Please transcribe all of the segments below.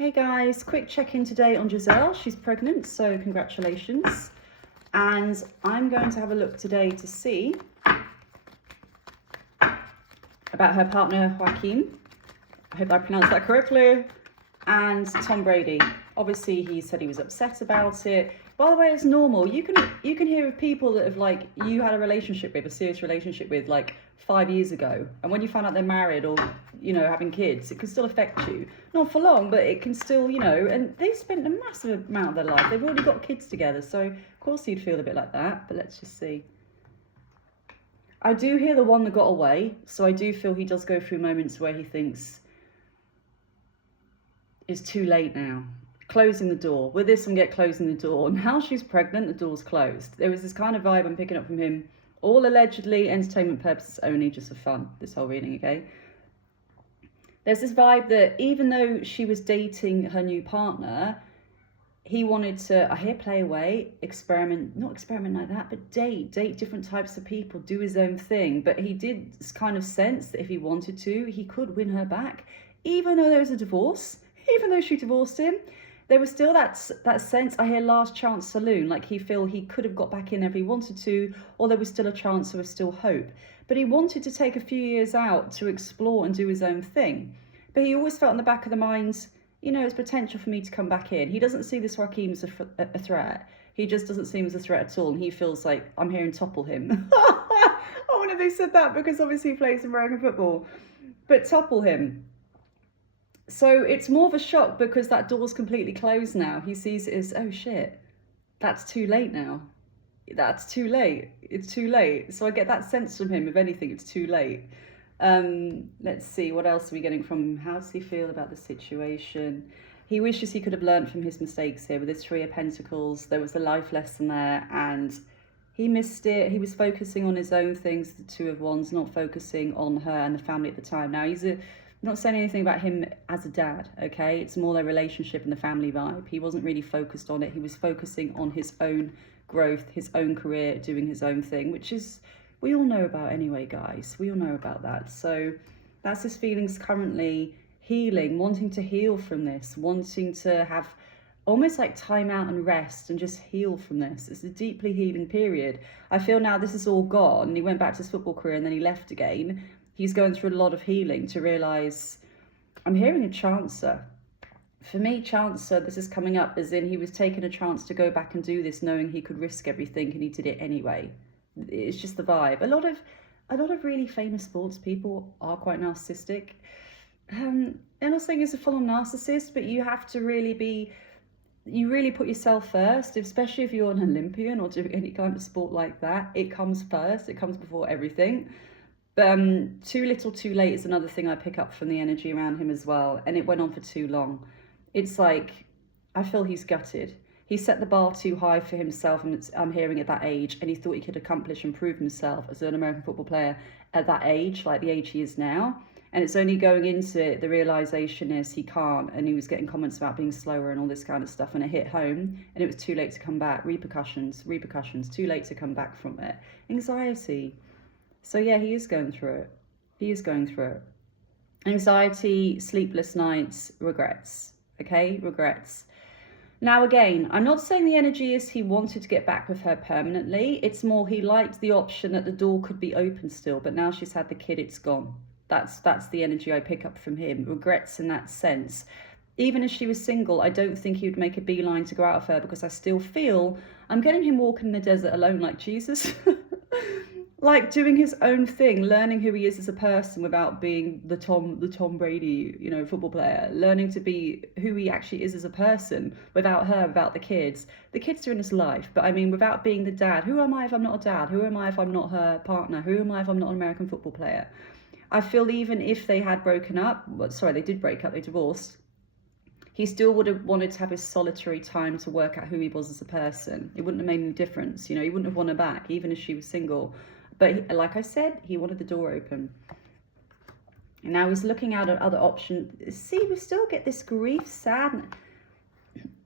Hey guys, quick check-in today on Gisele. She's pregnant, so congratulations. And I'm going to have a look today to see about her partner, Jaoquim. I hope I pronounced that correctly. And Tom Brady. Obviously, he said he was upset about it. By the way, it's normal. You can hear of people that have, like, you had a serious relationship with, like, 5 years ago. And when you find out they're married or, you know, having kids, it can still affect you. Not for long, but it can still, you know, and they spent a massive amount of their life. They've already got kids together. So, of course, you'd feel a bit like that. But let's just see. I do hear the one that got away. So I do feel he does go through moments where he thinks it's too late now. Closing the door. With this, I'm closing the door. Now she's pregnant, the door's closed. There was this kind of vibe I'm picking up from him. All allegedly entertainment purposes only, just for fun, this whole reading, okay? There's this vibe that even though she was dating her new partner, he wanted to, I hear play away, not experiment like that, but date different types of people, do his own thing. But he did kind of sense that if he wanted to, he could win her back. Even though there was a divorce, even though she divorced him, there was still that sense, I hear last chance saloon, like he could have got back in if he wanted to, or there was still a chance, there was still hope. But he wanted to take a few years out to explore and do his own thing. But he always felt in the back of the mind, you know, it's potential for me to come back in. He doesn't see this Jaoquim as a threat. He just doesn't see him as a threat at all. And he feels like, I'm here and topple him. I wonder if they said that because obviously he plays American football. But topple him. So it's more of a shock because that door's completely closed now. He sees it as, oh shit, that's too late now. That's too late. It's too late. So I get that sense from him, if anything, it's too late. Let's see, what else are we getting from him? How does he feel about the situation? He wishes he could have learned from his mistakes here with his 3 of Pentacles. There was a life lesson there and he missed it. He was focusing on his own things, the 2 of Wands, not focusing on her and the family at the time. Now, not saying anything about him as a dad, okay? It's more their relationship and the family vibe. He wasn't really focused on it. He was focusing on his own growth, his own career, doing his own thing, which is, we all know about anyway, guys. We all know about that. So that's his feelings currently, healing, wanting to heal from this, wanting to have almost like time out and rest and just heal from this. It's a deeply healing period. I feel now this is all gone. He went back to his football career and then he left again. He's going through a lot of healing to realise, I'm hearing a chancer. For me, chancer, this is coming up as in he was taking a chance to go back and do this knowing he could risk everything and he did it anyway. It's just the vibe. A lot of really famous sports people are quite narcissistic. I'm not saying he's a full-on narcissist, but you have to really put yourself first, especially if you're an Olympian or doing any kind of sport like that. It comes first. It comes before everything. Too little, too late is another thing I pick up from the energy around him as well. And it went on for too long. It's like, I feel he's gutted. He set the bar too high for himself, and I'm hearing at that age, and he thought he could accomplish and prove himself as an American football player at that age, like the age he is now. And it's only going into it, the realisation is he can't, and he was getting comments about being slower and all this kind of stuff, and it hit home, and it was too late to come back. Repercussions, too late to come back from it. Anxiety. So yeah, he is going through it. Anxiety, sleepless nights, regrets. Okay, regrets. Now again, I'm not saying the energy is he wanted to get back with her permanently. It's more he liked the option that the door could be open still, but now she's had the kid, it's gone. That's the energy I pick up from him. Regrets in that sense. Even if she was single, I don't think he would make a beeline to go out of her because I still feel I'm getting him walking in the desert alone like Jesus. Like doing his own thing, learning who he is as a person without being the Tom Brady, you know, football player, learning to be who he actually is as a person without her, without the kids. The kids are in his life, but I mean, without being the dad. Who am I if I'm not a dad? Who am I if I'm not her partner? Who am I if I'm not an American football player? I feel even if they had broken up, they did break up, they divorced, he still would have wanted to have his solitary time to work out who he was as a person. It wouldn't have made any difference, you know, he wouldn't have won her back, even if she was single. But like I said, he wanted the door open. And now he's looking out at other options. See, we still get this grief, sadness.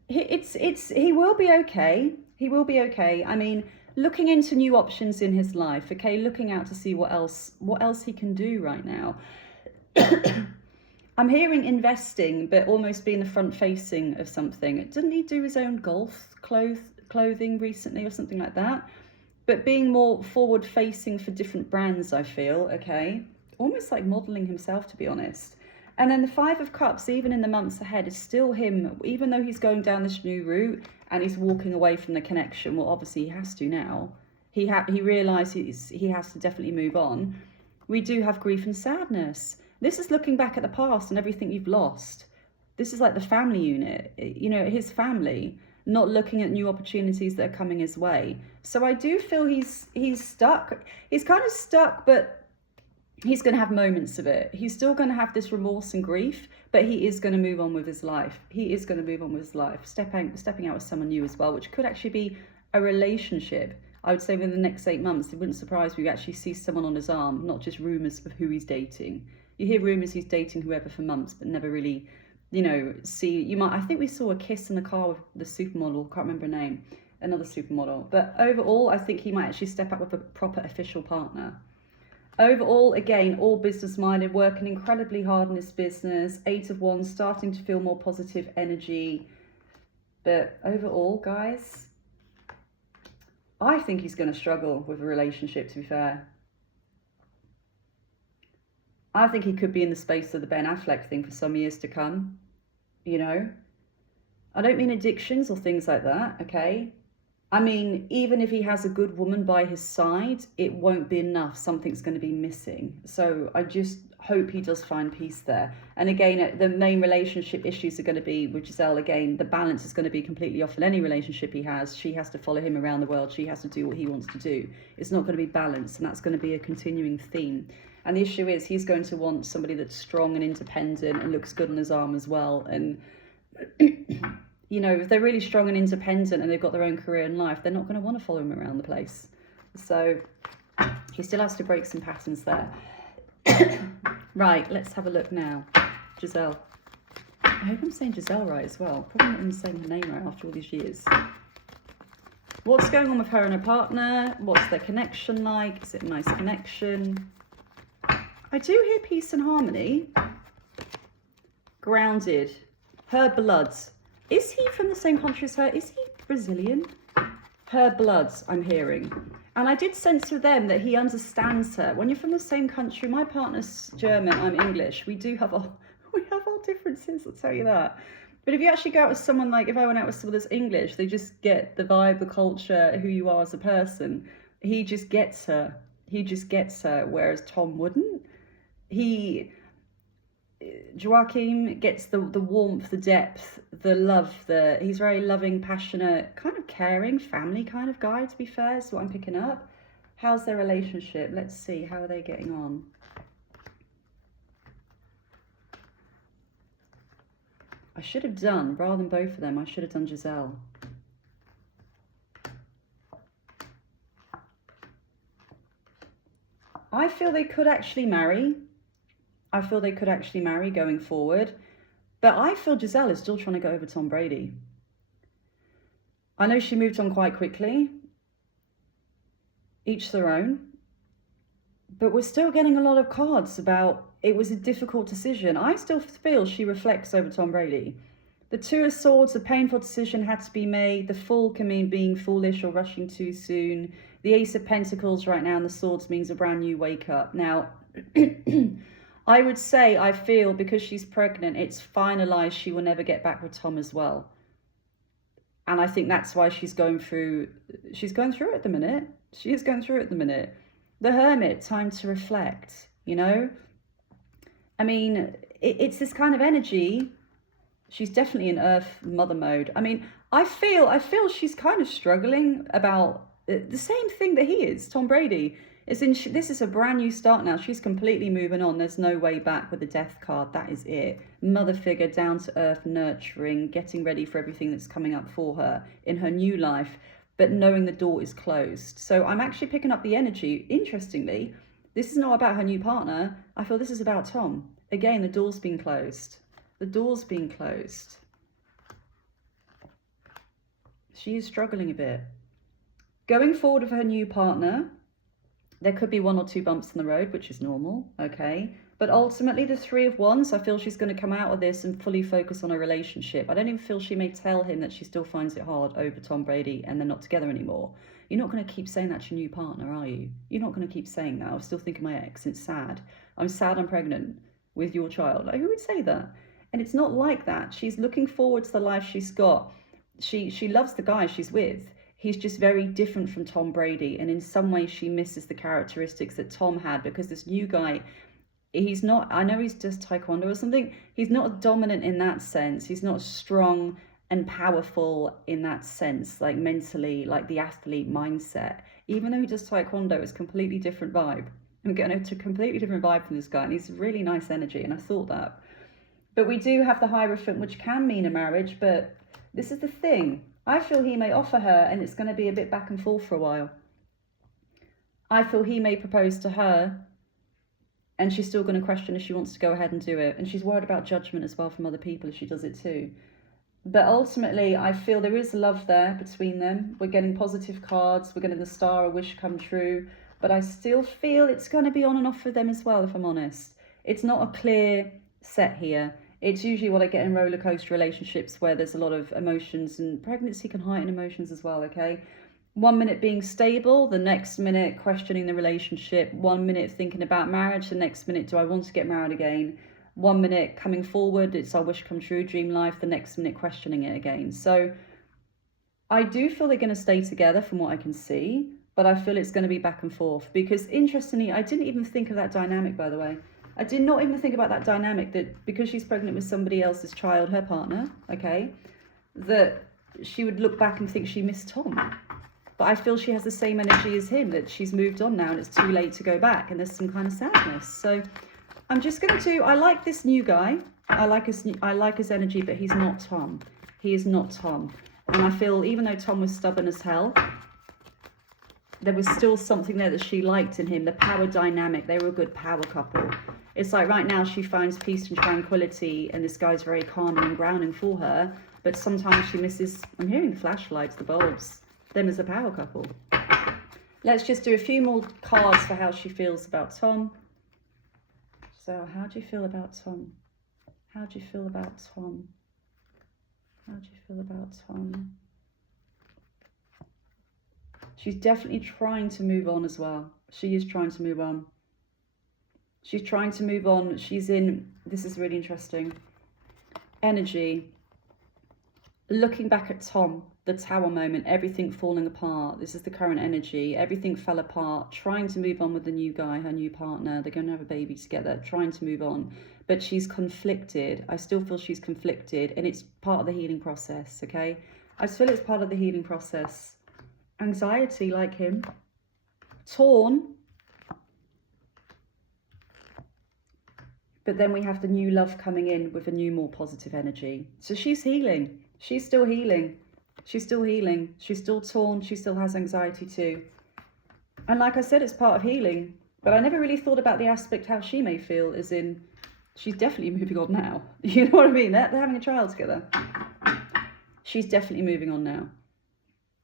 He will be okay. He will be okay. I mean, looking into new options in his life, okay? Looking out to see what else he can do right now. I'm hearing investing, but almost being the front facing of something. Didn't he do his own golf clothing recently or something like that? But being more forward facing for different brands, I feel, okay? Almost like modeling himself, to be honest. And then the Five of Cups, even in the months ahead, is still him, even though he's going down this new route and he's walking away from the connection. Well, obviously he has to now. He realises he has to definitely move on. We do have grief and sadness. This is looking back at the past and everything you've lost. This is like the family unit, you know, his family, not looking at new opportunities that are coming his way. So I do feel he's stuck. He's kind of stuck, but he's going to have moments of it. He's still going to have this remorse and grief, but he is going to move on with his life. He is going to move on with his life, stepping out with someone new as well, which could actually be a relationship. I would say within the next 8 months, it wouldn't surprise me if you actually see someone on his arm, not just rumours of who he's dating. You hear rumours he's dating whoever for months, but never really, you know, see. I think we saw a kiss in the car with the supermodel, can't remember her name, another supermodel. But overall, I think he might actually step up with a proper official partner. Overall, again, all business-minded, working incredibly hard in his business. 8 of Wands, starting to feel more positive energy. But overall, guys, I think he's going to struggle with a relationship, to be fair. I think he could be in the space of the Ben Affleck thing for some years to come, you know. I don't mean addictions or things like that, okay? I mean, even if he has a good woman by his side, it won't be enough. Something's going to be missing. So I just hope he does find peace there. And again, the main relationship issues are going to be with Gisele. Again, the balance is going to be completely off in any relationship he has. She has to follow him around the world. She has to do what he wants to do. It's not going to be balanced, and that's going to be a continuing theme. And the issue is he's going to want somebody that's strong and independent and looks good on his arm as well. And you know, if they're really strong and independent and they've got their own career in life, they're not going to want to follow him around the place. So he still has to break some patterns there. Right, let's have a look now. Gisele. I hope I'm saying Gisele right as well. Probably not even saying her name right after all these years. What's going on with her and her partner? What's their connection like? Is it a nice connection? I do hear peace and harmony. Grounded. Her bloods. Is he from the same country as her? Is he Brazilian? Her bloods, I'm hearing. And I did sense with them that he understands her. When you're from the same country, my partner's German, I'm English. We have our differences, I'll tell you that. But if you actually go out with someone, like if I went out with someone that's English, they just get the vibe, the culture, who you are as a person. He just gets her. He just gets her, whereas Tom wouldn't. Jaoquim gets the warmth, the depth, the love. He's very loving, passionate, kind of caring, family kind of guy, to be fair, is what I'm picking up. How's their relationship? Let's see. How are they getting on? I should have done, rather than both of them, I should have done Gisele. I feel they could actually marry. I feel they could actually marry going forward. But I feel Gisele is still trying to go over Tom Brady. I know she moved on quite quickly. Each their own. But we're still getting a lot of cards about it was a difficult decision. I still feel she reflects over Tom Brady. The Two of Swords, a painful decision had to be made. The Fool can mean being foolish or rushing too soon. The Ace of Pentacles right now and the Swords means a brand new wake up. Now, I would say, I feel because she's pregnant, it's finalised she will never get back with Tom as well. And I think that's why she's going through it at the minute. She is going through it at the minute. The Hermit, time to reflect, you know? I mean, it's this kind of energy. She's definitely in Earth Mother mode. I mean, I feel she's kind of struggling about the same thing that he is, Tom Brady. This is a brand new start now. She's completely moving on. There's no way back with the Death card. That is it. Mother figure, down to earth, nurturing, getting ready for everything that's coming up for her in her new life, but knowing the door is closed. So I'm actually picking up the energy. Interestingly, this is not about her new partner. I feel this is about Tom. Again, the door's been closed. The door's been closed. She is struggling a bit. Going forward with her new partner, there could be 1 or 2 bumps in the road, which is normal, okay? But ultimately, the Three of Wands, I feel she's going to come out of this and fully focus on a relationship. I don't even feel she may tell him that she still finds it hard over Tom Brady and they're not together anymore. You're not going to keep saying that to your new partner, are you? You're not going to keep saying that. I still think of my ex. It's sad. I'm sad I'm pregnant with your child. Like, who would say that? And it's not like that. She's looking forward to the life she's got. She loves the guy she's with. He's just very different from Tom Brady. And in some ways, she misses the characteristics that Tom had, because this new guy, he's not, I know he's just taekwondo or something. He's not dominant in that sense. He's not strong and powerful in that sense, like mentally, like the athlete mindset. Even though he does taekwondo, it's a completely different vibe. I'm getting a completely different vibe from this guy, and he's really nice energy, and I thought that. But we do have the Hierophant, which can mean a marriage, but this is the thing. I feel he may offer her, and it's going to be a bit back and forth for a while. I feel he may propose to her, and she's still going to question if she wants to go ahead and do it. And she's worried about judgment as well from other people if she does it too. But ultimately, I feel there is love there between them. We're getting positive cards. We're getting the star, a wish come true. But I still feel it's going to be on and off for them as well, if I'm honest. It's not a clear set here. It's usually what I get in roller coaster relationships where there's a lot of emotions, and pregnancy can heighten emotions as well, okay? 1 minute being stable, the next minute questioning the relationship. 1 minute thinking about marriage, the next minute, do I want to get married again? 1 minute coming forward, it's our wish come true, dream life, the next minute questioning it again. So I do feel they're going to stay together from what I can see, but I feel it's going to be back and forth. Because interestingly, I didn't even think of that dynamic, by the way. I did not even think about that dynamic, that because she's pregnant with somebody else's child, her partner, okay, that she would look back and think she missed Tom. But I feel she has the same energy as him, that she's moved on now and it's too late to go back, and there's some kind of sadness. So I'm just going to, I like this new guy. I like his energy, but he's not Tom. He is not Tom. And I feel even though Tom was stubborn as hell, there was still something there that she liked in him, the power dynamic. They were a good power couple. It's like right now she finds peace and tranquility, and this guy's very calming and grounding for her. But sometimes she misses, I'm hearing the flashlights, the bulbs, them as a power couple. Let's just do a few more cards for how she feels about Tom. So how do you feel about Tom? How do you feel about Tom? How do you feel about Tom? She's definitely trying to move on as well. She is trying to move on. She's trying to move on. She's in, this is really interesting, energy. Looking back at Tom, the tower moment, everything falling apart. This is the current energy. Everything fell apart. Trying to move on with the new guy, her new partner. They're going to have a baby together. Trying to move on. But she's conflicted. I still feel she's conflicted. And it's part of the healing process, okay? I just feel it's part of the healing process. Anxiety, like him. Torn. But then we have the new love coming in with a new, more positive energy. So she's healing. She's still healing. She's still healing. She's still torn. She still has anxiety too. And like I said, it's part of healing. But I never really thought about the aspect how she may feel, as in, she's definitely moving on now. You know what I mean? They're having a child together. She's definitely moving on now.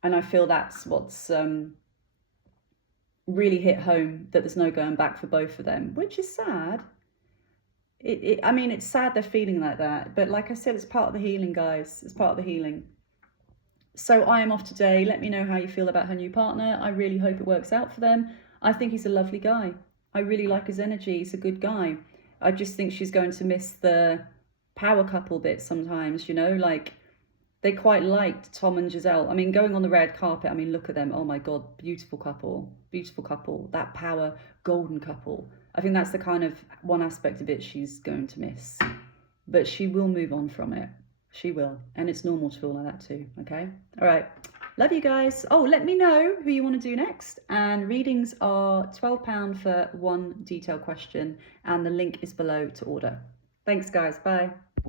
And I feel that's what's really hit home, that there's no going back for both of them, which is sad. I mean, it's sad they're feeling like that. But like I said, it's part of the healing, guys. It's part of the healing. So I am off today. Let me know how you feel about her new partner. I really hope it works out for them. I think he's a lovely guy. I really like his energy. He's a good guy. I just think she's going to miss the power couple bit sometimes, you know, like they quite liked Tom and Gisele. I mean, going on the red carpet, I mean, look at them. Oh my God, beautiful couple, beautiful couple. That power, golden couple. I think that's the kind of one aspect of it she's going to miss. But she will move on from it. She will. And it's normal to feel like that too, okay? All right. Love you guys. Oh, let me know who you want to do next. And readings are £12 for one detailed question. And the link is below to order. Thanks, guys. Bye.